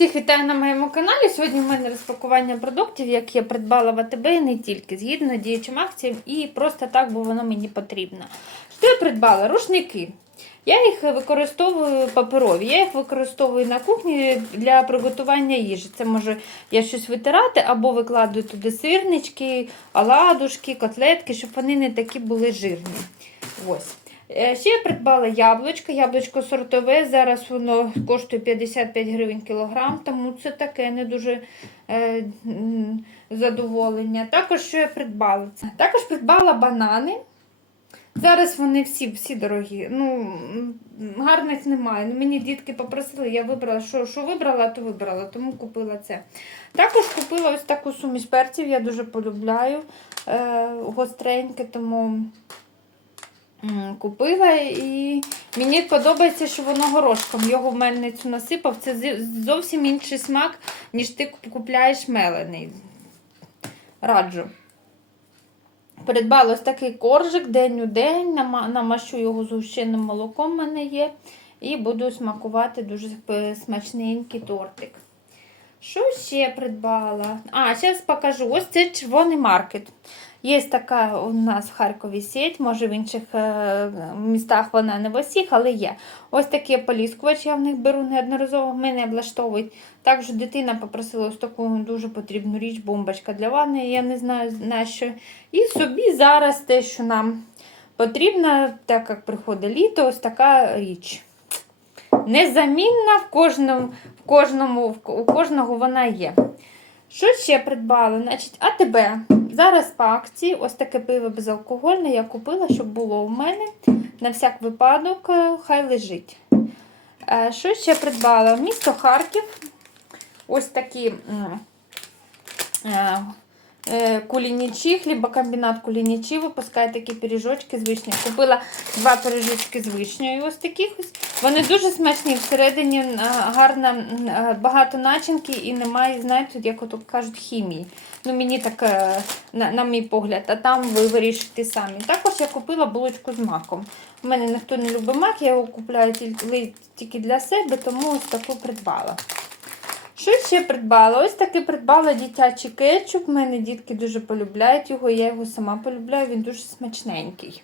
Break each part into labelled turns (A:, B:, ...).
A: Всіх вітаю на моєму каналі. Сьогодні в мене розпакування продуктів, які я придбала в АТБ і не тільки, згідно діючим акціям і просто так, бо воно мені потрібно. Що я придбала? Рушники. Я їх використовую паперові, я їх використовую на кухні для приготування їжі. Це може я щось витирати або викладую туди сирнички, оладушки, котлетки, щоб вони не такі були жирні. Ось. Е, Ще я придбала яблучко. Яблучко сортове. Зараз воно коштує 55 гривень кілограм, тому це таке не дуже е, задоволення. Також що я придбала? Також придбала банани. Зараз вони всі всі дорогі. Ну, гарних немає. Ну, Мені дітки попросили, я вибрала, що, що вибрала, то вибрала, тому купила це. Також купила ось таку суміш перців, я дуже полюбляю е, гостреньке, тому купила і мені подобається, що воно горошком. Його в мельницю насипав. Це зовсім інший смак, ніж ти купляєш мелений. Раджу. Придбала ось такий коржик день у день, нама- намащу його згущеним молоком в мене є. І буду смакувати дуже смачненький тортик. Що ще придбала? А, зараз покажу. Ось це червоний маркет. Є така у нас в Харкові сеть, може в інших е, містах вона не в усіх, але є. Ось такий поліскувач, я в них беру неодноразово, мене облаштовують. Також дитина попросила ось таку дуже потрібну річ, бомбочка для ванни, я не знаю на що. І собі зараз те, що нам потрібно, так як приходить літо, ось така річ. Незамінна в кожному, в кожному, у кожного вона є. Що ще придбала? Значить, АТБ. Зараз по акції ось таке пиво безалкогольне я купила, щоб було в мене. На всяк випадок, е, хай лежить. Е, Що ще придбала? Місто Харків. Ось такі е, кулінічі, хлібокомбінат кулінічі випускає такі пиріжочки з вишнею. Купила два пиріжочки з вишнею. Ось таких. Вони дуже смачні. Всередині е, гарно, е, багато начинки і немає, знаєте, як от кажуть, хімії. Ну, мені так, е, на, на мій погляд, а там ви вирішите самі. Також я купила булочку з маком. У мене ніхто не любить мак, я його купляю тільки, тільки для себе, тому ось таку придбала. Що ще придбала? Ось таки придбала дитячий кетчуп. У мене дітки дуже полюбляють його, я його сама полюбляю, він дуже смачненький.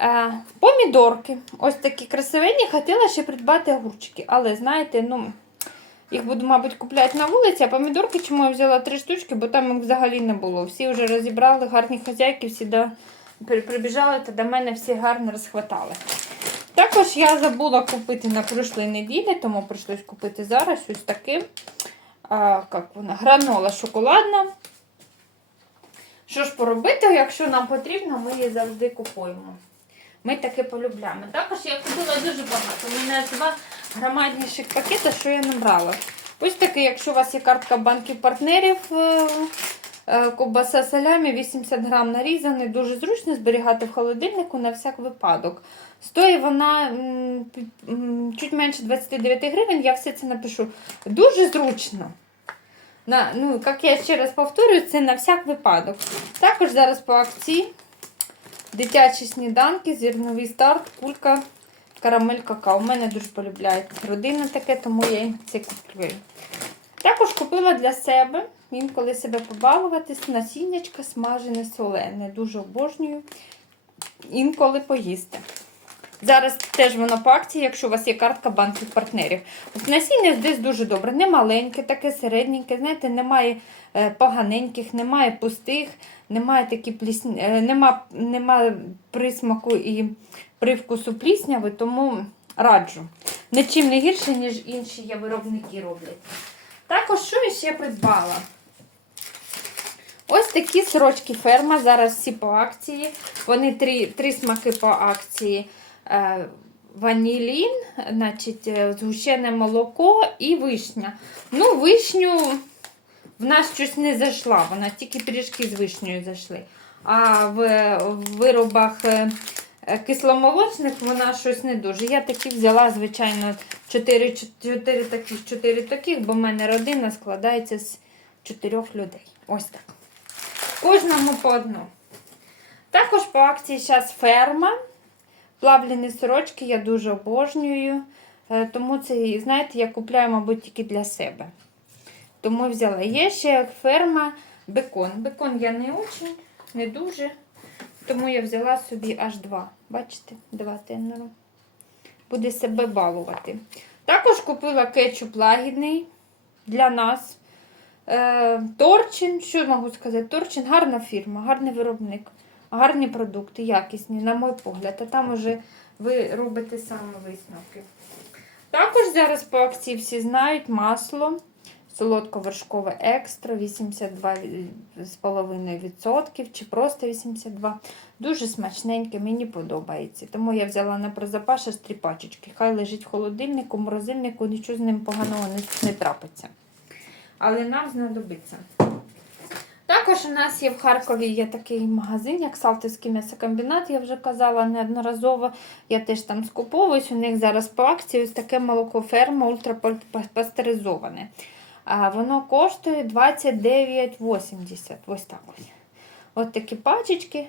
A: Е, помідорки. Ось такі красивенні. Хотіла ще придбати огурчики, але знаєте, ну. Їх буду, мабуть, купляти на вулиці, а помідорки чому я взяла три штучки, бо там їх взагалі не було. Всі вже розібрали, гарні хазяйки, всі до... прибіжали та до мене всі гарно розхватали. Також я забула купити на прошлій неділі, тому прийшлось купити зараз ось таке. Як вона, гранола шоколадна. Що ж поробити, якщо нам потрібно, ми її завжди купуємо. Ми таке полюбляємо. Також я купила дуже багато. У мене два громадніших пакети, що я набрала. Ось такий, якщо у вас є картка банків партнерів, е, е, салямі 80 грам нарізаний, дуже зручно зберігати в холодильнику на всяк випадок. Стоїть вона чуть менше 29 гривень, я все це напишу. Дуже зручно. На, ну, як я ще раз повторюю, це на всяк випадок. Також зараз по акції дитячі сніданки, зірновий старт, кулька, карамель какао. У мене дуже полюбляють родина таке, тому я їм це куплю. Також купила для себе, інколи себе побалуватись, насіннячка смажене солене. Дуже обожнюю. Інколи поїсти. Зараз теж воно по акції, якщо у вас є картка банків партнерів. От насіння десь дуже добре, не маленьке, таке середненьке, знаєте, немає е, поганеньких, немає пустих, немає такі плісні, е, нема, нема присмаку і привкусу плісняви, тому раджу. Нічим не гірше, ніж інші є виробники роблять. Також що я ще придбала? Ось такі сорочки ферма. Зараз всі по акції. Вони три, три смаки по акції. Е, Ванілін, значить, е, згущене молоко і вишня. Ну, вишню в нас щось не зайшла, вона тільки пиріжки з вишнею зайшли. А в, виробах е, кисломолочних вона щось не дуже. Я такі взяла, звичайно, 4, 4 таких, 4 таких, бо в мене родина складається з 4 людей. Ось так. Кожному по одному. Також по акції зараз ферма. Плавлені сорочки я дуже обожнюю. Е, Тому це, знаєте, я купляю, мабуть, тільки для себе. Тому взяла. Є ще ферма бекон. Бекон я не очень, не дуже. Тому я взяла собі аж два. Бачите, два теннеру. Буде себе балувати. Також купила кетчуп лагідний для нас. Е, Торчин, що можу сказати? Торчин гарна фірма, гарний виробник, гарні продукти, якісні, на мій погляд. А там уже ви робите саме висновки. Також зараз по акції всі знають масло солодко-вершкове екстра 82,5% чи просто 82%. Дуже смачненьке, мені подобається. Тому я взяла на прозапаш аж три пачечки. Хай лежить в холодильнику, морозильнику, нічого з ним поганого не, не трапиться. Але нам знадобиться. Також у нас є в Харкові є такий магазин, як Салтівський м'ясокомбінат, я вже казала неодноразово. Я теж там скуповуюсь. У них зараз по акції ось таке молоко ферма ультрапастеризоване. Воно коштує 29,80. Ось так ось. От такі пачечки.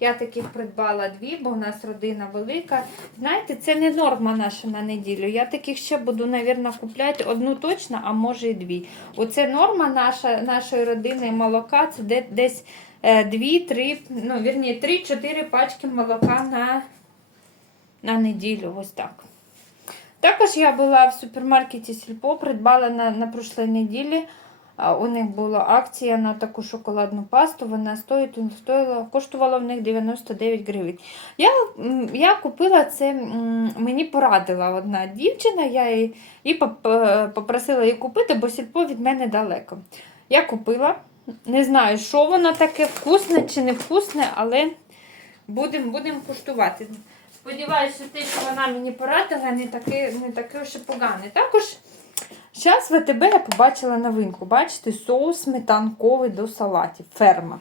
A: Я таких придбала дві, бо у нас родина велика. Знаєте, це не норма наша на неділю. Я таких ще буду, мабуть, купляти одну точно, а може і дві. Оце норма наша, нашої родини молока. Це де- десь 2-3, ну, вірні, 3-4 пачки молока на, на неділю. Ось так. Також я була в супермаркеті Сільпо, придбала на, на прошлій неділі. У них була акція на таку шоколадну пасту. Вона стоїть, стоїла, коштувала в них 99 гривень. Я, я купила це, мені порадила одна дівчина, я її, і поп- попросила її купити, бо сільпо від мене далеко. Я купила. Не знаю, що воно таке, вкусне чи не вкусне, але будемо будем куштувати. Сподіваюся, що те, що вона мені порадила, не таке, не таке вже погане. Також зараз в АТБ я побачила новинку. Бачите, соус сметанковий до салатів. Ферма.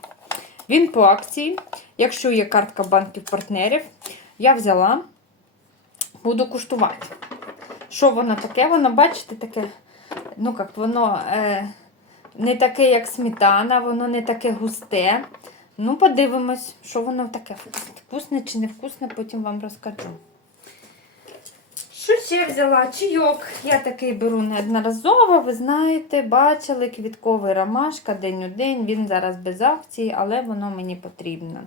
A: Він по акції. Якщо є картка банків партнерів, я взяла, буду куштувати. Що воно таке? Воно, бачите, таке, ну як воно е, не таке, як сметана, воно не таке густе. Ну, подивимось, що воно таке. Вкусне чи не вкусне, потім вам розкажу. Ще взяла? Чайок. Я такий беру неодноразово, ви знаєте, бачили, квітковий ромашка день у день. Він зараз без акції, але воно мені потрібно.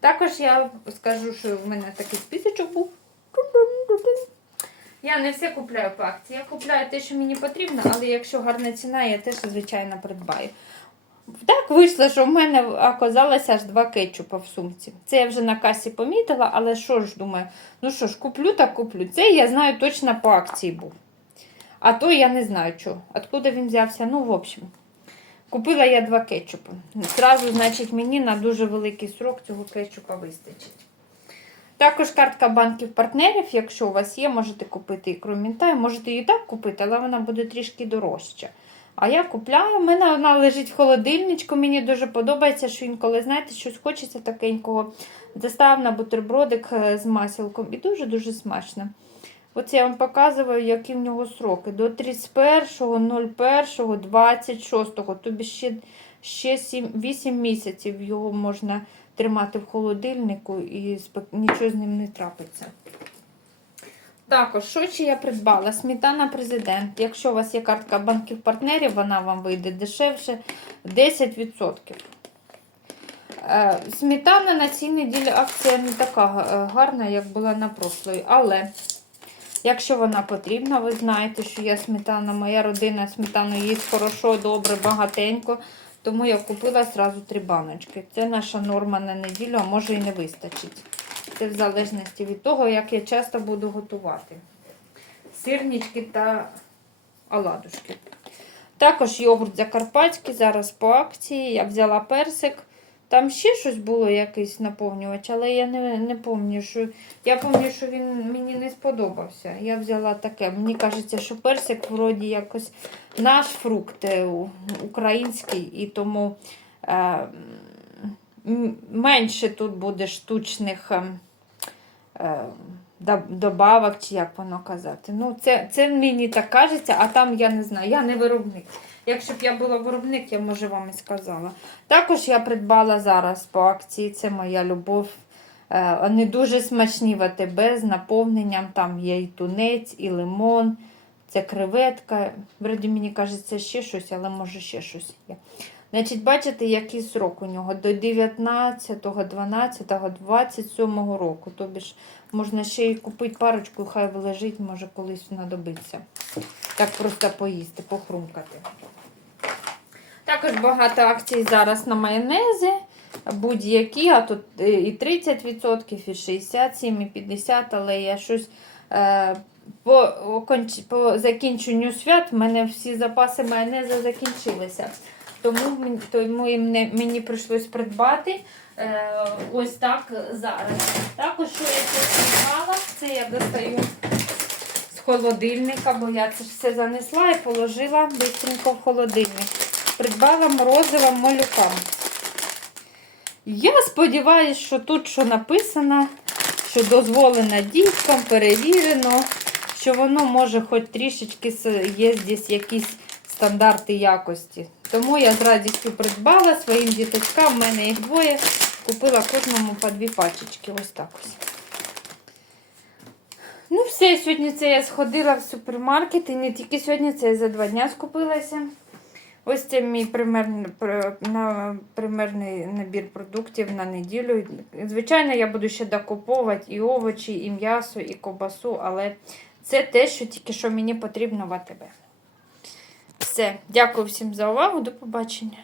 A: Також я скажу, що в мене такий списочок був. Я не все купляю по акції. Я купляю те, що мені потрібно, але якщо гарна ціна, я теж, звичайно, придбаю. Так вийшло, що в мене оказалося аж два кетчупа в сумці. Це я вже на касі помітила, але що ж думаю, ну що ж, куплю так куплю. Це я знаю точно по акції був. А то я не знаю чого. Откуда він взявся. Ну, в общем, купила я два кетчупи. Зразу, значить, мені на дуже великий срок цього кетчупа вистачить. Також картка банків партнерів, якщо у вас є, можете купити ікру мінтай. Можете її так купити, але вона буде трішки дорожча. А я купляю, у мене вона лежить в холодильничку. Мені дуже подобається, що інколи, знаєте, щось хочеться такенького. Достав на бутербродик е, з масілком і дуже-дуже смачно. Оце я вам показую, які в нього сроки. До 31.01.26, тобі ще, ще 7, 8 місяців його можна тримати в холодильнику і нічого з ним не трапиться. Також, що ще я придбала? Сметана президент. Якщо у вас є картка банків партнерів, вона вам вийде дешевше 10%. Е, Сметана на цій неділі акція не така е, гарна, як була на прошлої. Але, якщо вона потрібна, ви знаєте, що я сметана, моя родина сметану їсть хорошо, добре, багатенько. Тому я купила одразу три баночки. Це наша норма на неділю, а може і не вистачить. Це в залежності від того, як я часто буду готувати. Сирнички та оладушки. Також йогурт закарпатський, зараз по акції. Я взяла персик. Там ще щось було, якийсь наповнювач, але я не, не пам'ятаю, що. Я пам'ятаю, що він мені не сподобався. Я взяла таке. Мені кажеться, що персик вроді якось наш фрукт е, український, і тому е, менше тут буде штучних е, добавок, чи як воно казати. Ну, це, це мені так кажеться, а там я не знаю, я не виробник. Якщо б я була виробник, я може вам і сказала. Також я придбала зараз по акції, це моя любов Е, Вони дуже смачні в АТБ з наповненням. Там є і тунець, і лимон, це креветка. Вроді мені кажеться ще щось, але може ще щось є. Значить, бачите, який срок у нього до 19, 12, 27 року. Тобі ж можна ще й купити парочку, хай лежить, може колись знадобиться. Так просто поїсти, похрумкати. Також багато акцій зараз на майонези. Будь-які, а тут е, і 30%, і 67%, і 50%, але я щось е, по, по закінченню свят в мене всі запаси майонезу закінчилися. Тому, тому мені, мені прийшлось придбати е, ось так зараз. Також, що я тут це я достаю з холодильника, бо я це все занесла і положила швидко в холодильник. Придбала морозиво малюкам. Я сподіваюся, що тут що написано, що дозволено діткам, перевірено, що воно може хоч трішечки є здесь якісь стандарти якості. Тому я з радістю придбала своїм діточкам, в мене їх двоє, купила кожному по дві пачечки. Ось так ось. Ну, все, сьогодні це я сходила в супермаркет, і не тільки сьогодні, це я за два дня скупилася. Ось це мій примерний, примерний набір продуктів на неділю. Звичайно, я буду ще докуповувати і овочі, і м'ясо, і ковбасу, але це те, що тільки що мені потрібно в АТБ. Все, дякую всім за увагу, до побачення.